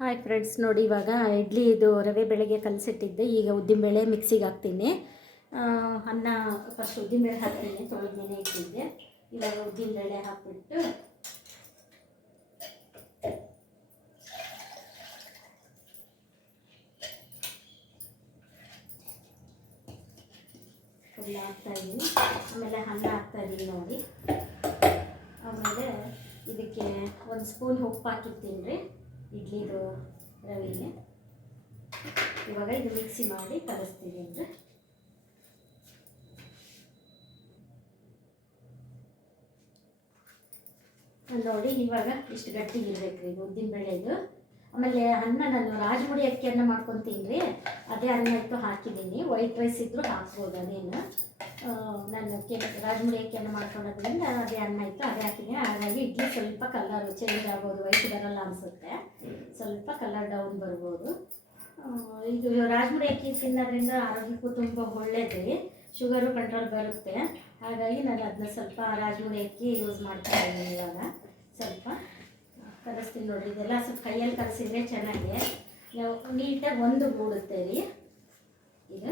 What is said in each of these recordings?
Hi friends ನೋಡಿ ಇವಾಗ ಇಡ್ಲಿ ಇದು ರವೆ ಬೆಳಗ್ಗೆ ಕಲಸಿಟ್ಟಿದ್ದೆ. ಈಗ ಉದ್ದಿನಬೇಳೆ ಮಿಕ್ಸಿಗೆ ಹಾಕ್ತೀನಿ. ಅನ್ನ ಫಸ್ಟ್ ಉದ್ದಿನಬೇಳೆ ಹಾಕ್ತೀನಿ. ತೊಳೆದು ನೆನೆ ಇಟ್ಟಿದ್ದೆ. ಇವಾಗ ಉದ್ದಿನಬೇಳೆ ಹಾಕ್ಬಿಟ್ಟು ಫುಲ್ ಹಾಕ್ತಾ ಇದ್ದೀನಿ ಆಮೇಲೆ ಅನ್ನ ಹಾಕ್ತಾ ಇದ್ದೀನಿ ನೋಡಿ. ಆಮೇಲೆ ಇದಕ್ಕೆ ಒಂದು ಸ್ಪೂನ್ ಉಪ್ಪು ಹಾಕಿರ್ತೀನಿ ರೀ. ಇಡ್ಲಿದು ರವೆಗೆ. ಇವಾಗ ಇದು ಮಿಕ್ಸಿ ಮಾಡಿ ತರಸ್ತೀನಿ ಅಂದರೆ. ನೋಡಿ ಇವಾಗ ಇಷ್ಟು ಗಟ್ಟಿ ಇರಬೇಕು ಇದು ಉದ್ದಿನ ಬೇಳೆದು ಆಮೇಲೆ ಅನ್ನ ನಾನು ರಾಜಮುಡಿ ಅಕ್ಕಿಯನ್ನು ಮಾಡ್ಕೊತೀನಿ. ರೀ ಅದೇ ಅನ್ನ ಇಟ್ಟು ಹಾಕಿದ್ದೀನಿ. ವೈಟ್ ರೈಸ್ ಇದ್ದರೂ ಹಾಕ್ಬೋದು ಅದೇನು. ನಾನು ಕೆ ರಾಜಮುಡಿ ಅಕ್ಕಿಯನ್ನು ಮಾಡ್ಕೊಳೋದ್ರಿಂದ ಅದೇ ಅನ್ನ ಇತ್ತು ಅದೇ ಹಾಗಾಗಿ ಇಡ್ಲಿ ಸ್ವಲ್ಪ ಕಲರ್ ಚೇಂಜ್ ಆಗ್ಬೋದು ವೈಟ್ ಬರಲ್ಲ ಅನಿಸುತ್ತೆ. ಸ್ವಲ್ಪ ಕಲರ್ ಡೌನ್ ಬರ್ಬೋದು. ಇದು ರಾಜ್ಮುಡಿ ಅಕ್ಕಿ ತಿನ್ನೋದ್ರಿಂದ ಆರೋಗ್ಯಕ್ಕೂ ತುಂಬ ಒಳ್ಳೇದು ಶುಗರು ಕಂಟ್ರೋಲ್ ಬರುತ್ತೆ. ಹಾಗಾಗಿ ನಾನು ಅದನ್ನ ಸ್ವಲ್ಪ ರಾಜ್ಮುಡಿ ಅಕ್ಕಿ ಯೂಸ್ ಮಾಡ್ತಾ ಇದ್ದೀನಿ ಇವಾಗ. ಸ್ವಲ್ಪ ಕಲಿಸ್ತೀನಿ ನೋಡಿರಿ ಇದೆಲ್ಲ ಸ್ವಲ್ಪ ಕೈಯಲ್ಲಿ ಕಲಸಿದ್ರೆ ಚೆನ್ನಾಗಿ. ನಾವು ನೀಟಾಗಿ ಒಂದು ಗೂಡುತ್ತೆ ರೀ. ಈಗ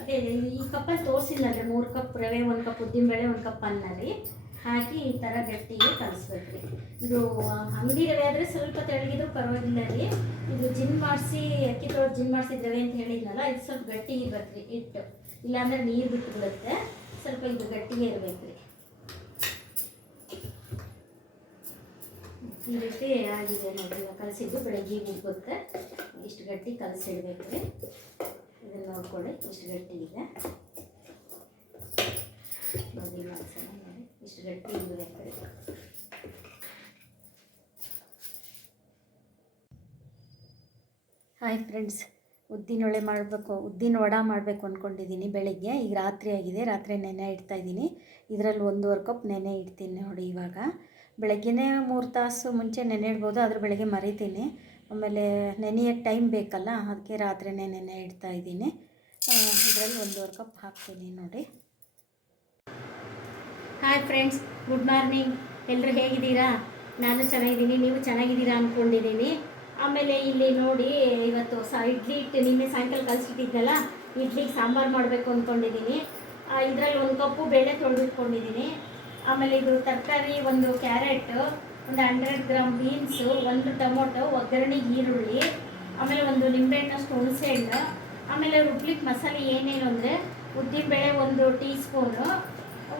ಅದೇ ಈ ಕಪ್ಪಲ್ಲಿ ತೋರಿಸಿಲ್ಲ ಅಂದರೆ ಮೂರು ಕಪ್ ರವೆ ಒಂದು ಕಪ್ ಉದ್ದಿನಬೇಳೆ ಒಂದು ಕಪ್ ಅನ್ನ ರೀ. ಹಾಕಿ ಈ ಥರ ಗಟ್ಟಿಗೆ ಕಲಿಸ್ಬೇಕು ರೀ ಇದು ಅಂಗಡಿ ರವೆ ಆದರೆ ಸ್ವಲ್ಪ ತೆಳಗಿದ್ರು ಪರವಾಗಿಲ್ಲ ರೀ. ಇದು ಜಿನ್ ಮಾಡಿಸಿ, ಅಕ್ಕಿ ತೊಳೆದು ಜಿನ್ ಮಾಡಿಸಿದ ರವೆ ಅಂತ ಹೇಳಿದ್ನಲ್ಲ, ಇದು ಸ್ವಲ್ಪ ಗಟ್ಟಿಗೆ ಇರ್ಬೇಕು ರೀ ಹಿಟ್ಟು. ಇಲ್ಲಾಂದ್ರೆ ನೀರು ಬಿಟ್ಟು ಬಿಡುತ್ತೆ ಸ್ವಲ್ಪ ಇದು ಗಟ್ಟಿಗೆ ಇರ್ಬೇಕು ರೀ ಈ ರೀತಿ ಆಗಿದೆ ನೋಡಿ ಕಲಸಿದ್ದು ಬೆಳಗ್ಗೆ ಉಬ್ಬುತ್ತೆ ಇಷ್ಟು ಗಟ್ಟಿ ಕಲಸಿಡ್ಬೇಕು ರೀ ಇದನ್ನು ನೋಡ್ಕೊಳ್ಳಿ, ಇಷ್ಟು ಗಟ್ಟಿ ಇದೆ. ನೋಡಿ ಇಷ್ಟು ಗಟ್ಟಿ ಹಾಯ್ ಫ್ರೆಂಡ್ಸ್ ಉದ್ದಿನೊಳೆ ಮಾಡಬೇಕು, ಉದ್ದಿನ ವಡ ಮಾಡಬೇಕು ಅಂದ್ಕೊಂಡಿದ್ದೀನಿ ಬೆಳಗ್ಗೆ. ಈಗ ರಾತ್ರಿ ಆಗಿದೆ, ರಾತ್ರಿ ನೆನೆ ಇಡ್ತಾ ಇದ್ದೀನಿ. ಇದರಲ್ಲಿ ಒಂದೂವರೆ ಕಪ್ ನೆನೆ ಇಡ್ತೀನಿ ನೋಡಿ ಇವಾಗ. ಬೆಳಗ್ಗೆನೇ ಮೂರು ತಾಸು ಮುಂಚೆ ನೆನೆ ಇಡ್ಬೋದು, ಆದರೆ ಬೆಳಗ್ಗೆ ಮರಿತೀನಿ. ಆಮೇಲೆ ನೆನೆಯೋಕ್ಕೆ ಟೈಮ್ ಬೇಕಲ್ಲ, ಅದಕ್ಕೆ ರಾತ್ರಿನೇ ನೆನೆ ಇಡ್ತಾ ಇದ್ದೀನಿ. ಇದರಲ್ಲಿ ಒಂದೂವರೆ ಕಪ್ ಹಾಕ್ತೀನಿ ನೋಡಿ. ಹಾಯ್ ಫ್ರೆಂಡ್ಸ್ ಗುಡ್ ಮಾರ್ನಿಂಗ್ ಎಲ್ಲರೂ ಹೇಗಿದ್ದೀರಾ? ನಾನು ಚೆನ್ನಾಗಿದ್ದೀನಿ, ನೀವು ಚೆನ್ನಾಗಿದ್ದೀರಾ ಅಂದ್ಕೊಂಡಿದ್ದೀನಿ ಆಮೇಲೆ ಇಲ್ಲಿ ನೋಡಿ, ಇವತ್ತು ಸ ಇಡ್ಲಿ ಇಟ್ಟು ನಿನ್ನೆ ಸಾಯಂಕಾಲ ಕಲಿಸಿಟ್ಟಿದ್ದಲ್ಲ ಇಡ್ಲಿಗೆ ಸಾಂಬಾರು ಮಾಡಬೇಕು ಅಂದ್ಕೊಂಡಿದ್ದೀನಿ ಇದರಲ್ಲಿ ಒಂದು ಕಪ್ಪು ಬೇಳೆ ತೊಳೆದಿಟ್ಕೊಂಡಿದ್ದೀನಿ. ಆಮೇಲೆ ಇದು ತರಕಾರಿ, ಒಂದು ಕ್ಯಾರೆಟು, ಒಂದು ಹಂಡ್ರೆಡ್ ಗ್ರಾಮ್ ಬೀನ್ಸು, ಒಂದು ಟೊಮೊಟೊ, ಒಗ್ಗರಣೆ, ಈರುಳ್ಳಿ, ಆಮೇಲೆ ಒಂದು ನಿಂಬೆಹಣ್ಣಷ್ಟು ಹುಣಸೆ ಹಣ್ಣು ಆಮೇಲೆ ರುಬ್ಲಿಕ್ಕೆ ಮಸಾಲೆ ಏನೇನು ಅಂದರೆ, ಉದ್ದಿನಬೇಳೆ ಒಂದು ಟೀ ಸ್ಪೂನು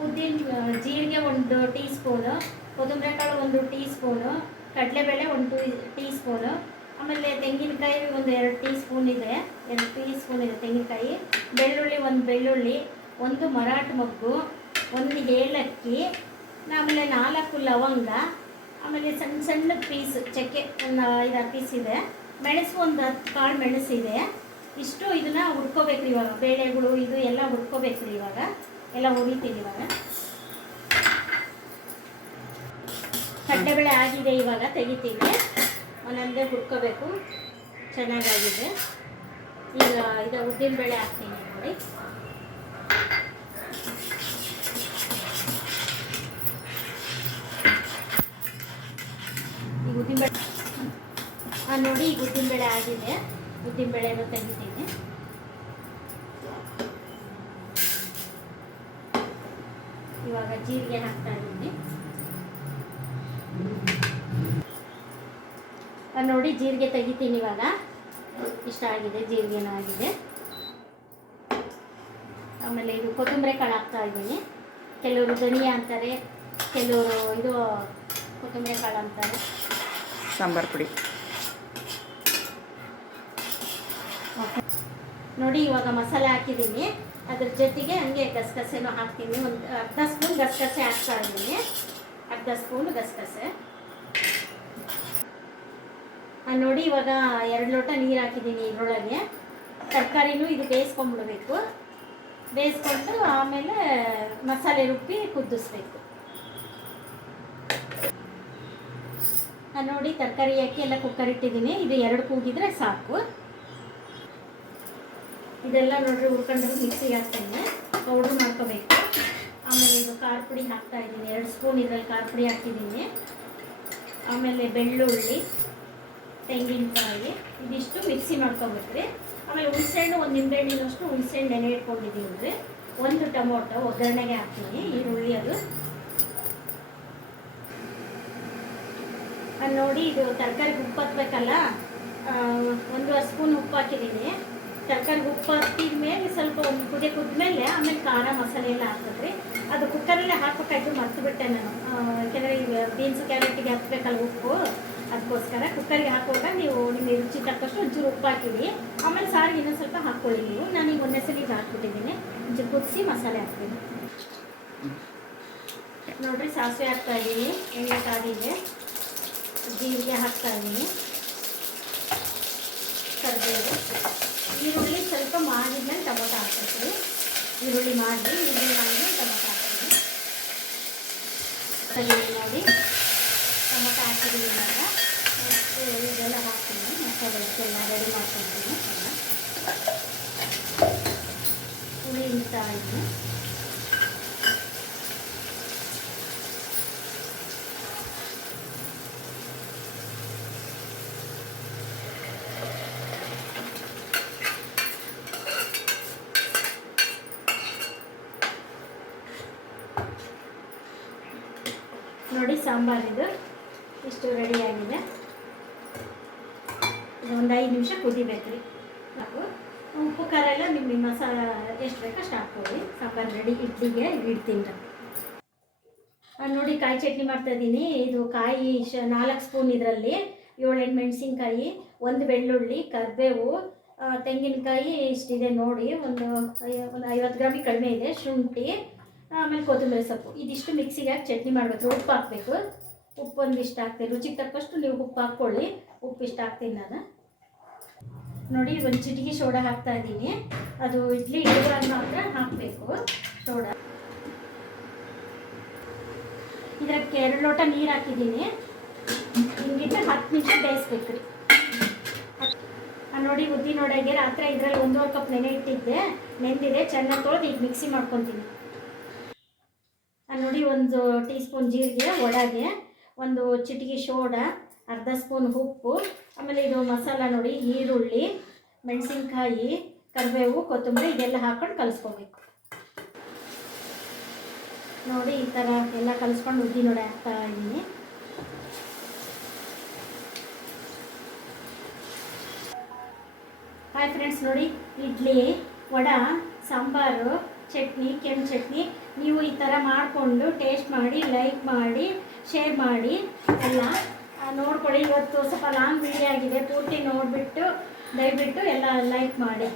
ಉದ್ದಿನ ಜೀರಿಗೆ ಒಂದು ಟೀ ಸ್ಪೂನು ಕೊತ್ತಂಬರಿ ಕಾಳು ಒಂದು ಟೀ ಸ್ಪೂನು ಕಡಲೆಬೇಳೆ ಒಂದು ಟೀ ಸ್ಪೂನು ಆಮೇಲೆ ತೆಂಗಿನಕಾಯಿ ಒಂದು ಎರಡು ಟೀ ಸ್ಪೂನ್ ಇದೆ, ಎರಡು ಟೀ ಸ್ಪೂನ್ ಇದೆ ತೆಂಗಿನಕಾಯಿ. ಬೆಳ್ಳುಳ್ಳಿ ಒಂದು ಬೆಳ್ಳುಳ್ಳಿ, ಒಂದು ಮರಾಠ ಮಗ್ಗು, ಒಂದು ಏಲಕ್ಕಿ, ಆಮೇಲೆ ನಾಲ್ಕು ಲವಂಗ, ಆಮೇಲೆ ಸಣ್ಣ ಸಣ್ಣ ಪೀಸ್ ಚಕ್ಕೆ, ಒಂದು ಐದಾರು ಪೀಸ್ ಇದೆ. ಮೆಣಸು ಒಂದು ಹತ್ತು ಕಾಳು ಮೆಣಸಿದೆ ಇಷ್ಟು ಇದನ್ನು ಹುಡ್ಕೋಬೇಕ್ರಿ ಇವಾಗ, ಬೇಳೆಗಳು, ಇದು ಎಲ್ಲ ಹುಡ್ಕೋಬೇಕ್ರಿ ಇವಾಗ. ಎಲ್ಲ ಹುರಿತೀನಿ ಇವಾಗ ಕಡಲೆಬೇಳೆ ಆಗಿದೆ ಇವಾಗ ತೆಗಿತೀನಿ ಒಂದೊಂದೇ ಹುಡ್ಕೋಬೇಕು ಚೆನ್ನಾಗಾಗಿದೆ. ಈಗ ಇದು ಉದ್ದಿನಬೇಳೆ ಹಾಕ್ತೀನಿ ನೋಡಿ. ಉದ್ದಿನ ಬೇಳೆ ಹಾಂ ನೋಡಿ ಈಗ ಉದ್ದಿನಬೇಳೆ ಆಗಿದೆ. ಉದ್ದಿನ ಬೇಳೆನೂ ತೆಗಿತೀನಿ. ಇವಾಗ ಜೀರಿಗೆ ಹಾಕ್ತಾ ಇದ್ದೀನಿ. ನೋಡಿ ಜೀರಿಗೆ ತೆಗಿತೀನಿ ಇವಾಗ. ಇಷ್ಟ ಆಗಿದೆ ಜೀರಿಗೆನೂ ಆಗಿದೆ. ಆಮೇಲೆ ಇದು ಕೊತ್ತಂಬರಿ ಕಾಳು ಹಾಕ್ತಾ ಇದ್ದೀನಿ. ಕೆಲವರು ಧನಿಯಾ ಅಂತಾರೆ ಕೆಲವರು ಇದು ಕೊತ್ತಂಬರಿ ಕಾಳು ಅಂತಾರೆ. ಸಾಂಬಾರು ಪುಡಿ. ನೋಡಿ ಇವಾಗ ಮಸಾಲೆ ಹಾಕಿದ್ದೀನಿ. ಅದ್ರ ಜೊತೆಗೆ ಹಂಗೆ ಗಸಗಸೆನೂ ಹಾಕ್ತೀನಿ. ಒಂದು ಅರ್ಧ ಸ್ಪೂನ್ ಗಸಗಸೆ ಹಾಕ್ತಾ ಇದ್ದೀನಿ. ಅರ್ಧ ಸ್ಪೂನ್ ಗಸಗಸೆ. ನೋಡಿ ಇವಾಗ ಎರಡು ಲೋಟ ನೀರು ಹಾಕಿದ್ದೀನಿ ಇದರೊಳಗೆ ತರಕಾರಿನೂ ಇದು ಬೇಯಿಸ್ಕೊಂಡ್ಬಿಡ್ಬೇಕು. ಬೇಯಿಸ್ಕೊಂಡು ಆಮೇಲೆ ಮಸಾಲೆ ರುಬ್ಬಿ ಕುದಿಸ್ಬೇಕು. ನೋಡಿ ತರಕಾರಿ ಹಾಕಿ ಎಲ್ಲ ಕುಕ್ಕರ್ ಇಟ್ಟಿದ್ದೀನಿ. ಇದು ಎರಡು ಕೂಗಿದ್ರೆ ಸಾಕು. ಇದೆಲ್ಲ ನೋಡ್ರಿ ಹುರ್ಕೊಂಡು ಮಿಕ್ಸಿಗೆ ಹಾಕ್ತೀನಿ. ಪೌಡ್ರ್ ಮಾಡ್ಕೋಬೇಕು. ಆಮೇಲೆ ಇದು ಖಾರ ಪುಡಿ ಹಾಕ್ತಾ ಇದ್ದೀನಿ. ಎರಡು ಸ್ಪೂನ್ ಇದರಲ್ಲಿ ಖಾರ ಪುಡಿ ಹಾಕಿದ್ದೀನಿ ಆಮೇಲೆ ಬೆಳ್ಳುಳ್ಳಿ ತೆಂಗಿನಕಾಯಿ ಇದಿಷ್ಟು ಮಿಕ್ಸಿ ಮಾಡ್ಕೊಬೇಕ್ರಿ. ಆಮೇಲೆ ಹುಣಸೆಹಣ್ಣು ಒಂದು ನಿಂಬೆಹಣ್ಣಿನಷ್ಟು ಹುಣಸೆಹಣ್ಣು ನೆನೆ ಇಟ್ಕೊಂಡಿದ್ದೀನಿ ರೀ ಒಂದು ಟೊಮೊಟೊ ಒಗ್ಗರಣೆಗೆ ಹಾಕ್ತೀನಿ. ಈರುಳ್ಳಿ ಅದು. ನೋಡಿ ಇದು ತರಕಾರಿಗೆ ಉಪ್ಪು ಹತ್ಬೇಕಲ್ಲ? ಆ, ಒಂದೂವರೆ ಸ್ಪೂನ್ ಉಪ್ಪು ಹಾಕಿದ್ದೀನಿ. ತರಕಾರಿಗೆ ಉಪ್ಪು ಒಂದು ಕುದ್ಮೇಲೆ ಆಮೇಲೆ ಖಾರ ಮಸಾಲೆ ಎಲ್ಲ ಹಾಕಿದ್ರಿ ಅದು ಕುಕ್ಕರಲ್ಲೇ ಹಾಕ್ಬೇಕಾಯ್ತು ಮರ್ತು ಬಿಟ್ಟೆ ನಾನು ಯಾಕೆಂದರೆ ಈಗ ಬೀನ್ಸ್ ಕ್ಯಾರೆಟಿಗೆ ಹತ್ಬೇಕಲ್ಲ ಉಪ್ಪು, ಅದಕ್ಕೋಸ್ಕರ ಕುಕ್ಕರಿಗೆ ಹಾಕುವಾಗ ನೀವು ನಿಮಗೆ ರುಚಿ ತಕ್ಕಷ್ಟು ಒಂಚೂರು ಉಪ್ಪು ಹಾಕಿರಿ. ಆಮೇಲೆ ಸಾರಿಗೆ ಇನ್ನೊಂದು ಸ್ವಲ್ಪ ಹಾಕ್ಕೊಳ್ಳಿ ನೀವು. ನಾನು ಈಗ ಒಂದೇ ಸಲ ಇದು ಹಾಕ್ಬಿಟ್ಟಿದ್ದೀನಿ ಕುದಿಸಿ ಮಸಾಲೆ ಹಾಕ್ತೀನಿ. ನೋಡಿರಿ ಸಾಸಿವೆ ಹಾಕ್ತಾ ಇದ್ದೀನಿ. ಎಣ್ಣೆ ಕಾದಿದೆ ಜೀರಿಗೆ ಹಾಕ್ತಾ ಇದ್ದೀನಿ. ಕರಿಬೇವು. ಈರುಳ್ಳಿ ಸ್ವಲ್ಪ ಮಾಡಿದ್ಮೇಲೆ ಟೊಮೊಟೊ ಹಾಕ್ತೀನಿ. ಈರುಳ್ಳಿ ಮಾಡಿ ಈರುಳ್ಳಿ ಮಾಡಿ ಟೊಮೊಟೊ ಹಾಕ್ತೀನಿ. ನೋಡಿ. ಟೊಮೊಟೊ ಹಾಕಿದ್ದೀನಿ ಇವಾಗ. ಮತ್ತು ಇದೆಲ್ಲ ಹಾಕ್ತೀನಿ. ಮಸಾಲೆ ಎಲ್ಲ ರೆಡಿ ಮಾಡ್ಕೊತೀನಿ ಹುಳಿ ಇಂತ ಇದ್ದೀನಿ ನೋಡಿ ಸಾಂಬಾರಿದು ಇಷ್ಟು ರೆಡಿಯಾಗಿದೆ ಒಂದು ಐದು ನಿಮಿಷ ಕುದಿಬೇಕ್ರಿ ಹಾಕು ಉಪ್ಪು, ಖಾರ ಎಲ್ಲ ನಿಮ್ಮ ಮಸಾಲ ಎಷ್ಟು ಬೇಕೋ ಅಷ್ಟು ಹಾಕ್ಕೊಳ್ಳಿ. ಸಾಂಬಾರು ರೆಡಿ ಇಡ್ಲಿಗೆ ಇಡ್ತೀನಿ ರೀ ನೋಡಿ ಕಾಯಿ ಚಟ್ನಿ ಮಾಡ್ತಾ ಇದ್ದೀನಿ. ಇದು ಕಾಯಿ ಶ ನಾಲ್ಕು ಸ್ಪೂನ್ ಇದರಲ್ಲಿ ಏಳೆಂಟು ಮೆಣಸಿನ್ಕಾಯಿ, ಒಂದು ಬೆಳ್ಳುಳ್ಳಿ, ಕರಿಬೇವು ತೆಂಗಿನಕಾಯಿ ಇಷ್ಟಿದೆ ನೋಡಿ. ಒಂದು ಒಂದು ಐವತ್ತು ಗ್ರಾಮಿ ಕಡಿಮೆ ಇದೆ. ಶುಂಠಿ ಆಮೇಲೆ ಕೊತ್ತಂಬರಿ ಸೊಪ್ಪು. ಇದಿಷ್ಟು ಮಿಕ್ಸಿಗೆ ಹಾಕಿ ಚಟ್ನಿ ಮಾಡಬೇಕು. ಉಪ್ಪು ಹಾಕಬೇಕು. ಉಪ್ಪು ಒಂದಿಷ್ಟು ಹಾಕ್ತೀನಿ ರುಚಿಗೆ ತಕ್ಕಷ್ಟು ನೀವು ಉಪ್ಪು ಹಾಕ್ಕೊಳ್ಳಿ. ಉಪ್ಪು ಇಷ್ಟ ಹಾಕ್ತೀನಿ ನಾನು. ನೋಡಿ, ಒಂದು ಚಿಟಿಕೆ ಸೋಡಾ ಹಾಕ್ತಾ ಇದ್ದೀನಿ. ಅದು ಇಡ್ಲಿ ಇಡ್ಲಿ ಮಾತ್ರ ಹಾಕಬೇಕು ಸೋಡಾ. ಇದಕ್ಕೆ ಎರಡು ಲೋಟ ನೀರು ಹಾಕಿದ್ದೀನಿ. ಹಿಂಗಿಟ್ಟು ಹತ್ತು ನಿಮಿಷ ಬೇಯಿಸ್ಬೇಕು. ರೀ ನೋಡಿ ಉದ್ದಿನ ವಡೆಗೆ ರಾತ್ರಿ ಇದರಲ್ಲಿ ಒಂದೂವರೆ ಕಪ್ ನೆನೆ ಇಟ್ಟಿದ್ದೆ. ನೆಂದಿದೆ. ಚೆನ್ನಾಗಿ ತೊಳೆದು ಈಗ ಮಿಕ್ಸಿ ಮಾಡ್ಕೊತೀನಿ. ನೋಡಿ, ಒಂದು ಟೀ ಸ್ಪೂನ್ ಜೀರಿಗೆ ಒಳಗೆ ಒಂದು ಚಿಟಿಕೆ ಶೋಡ, ಅರ್ಧ ಸ್ಪೂನ್ ಉಪ್ಪು, ಆಮೇಲೆ ಇದು ಮಸಾಲ ನೋಡಿ, ಈರುಳ್ಳಿ, ಮೆಣಸಿನ್ಕಾಯಿ, ಕರಿಬೇವು, ಕೊತ್ತಂಬರಿ, ಇದೆಲ್ಲ ಹಾಕೊಂಡು ಕಲಿಸ್ಕೋಬೇಕು. ನೋಡಿ, ಈ ಥರ ಎಲ್ಲ ಕಲಿಸ್ಕೊಂಡು ಉದ್ದಿ ನೋಡಿ ಹಾಕ್ತಾ ಇದ್ದೀನಿ ಹಾಯ್ ಫ್ರೆಂಡ್ಸ್ ನೋಡಿ, ಇಡ್ಲಿ, ವಡ, ಸಾಂಬಾರು ಚಟ್ನಿ, ಕೆಂಪು ಚಟ್ನಿ, ನೀವು ಈ ಥರ ಮಾಡಿಕೊಂಡು ಟೇಸ್ಟ್ ಮಾಡಿ ಲೈಕ್ ಮಾಡಿ ಶೇರ್ ಮಾಡಿ, ಎಲ್ಲ. ನೋಡ್ಕೊಳ್ಳಿ, ಇವತ್ತು ಸ್ವಲ್ಪ ಲಾಂಗ್ ವೀಡಿಯೋ ಆಗಿದೆ, ಪೂರ್ತಿ ನೋಡಿಬಿಟ್ಟು, ದಯವಿಟ್ಟು ಎಲ್ಲ ಲೈಕ್ ಮಾಡಿ.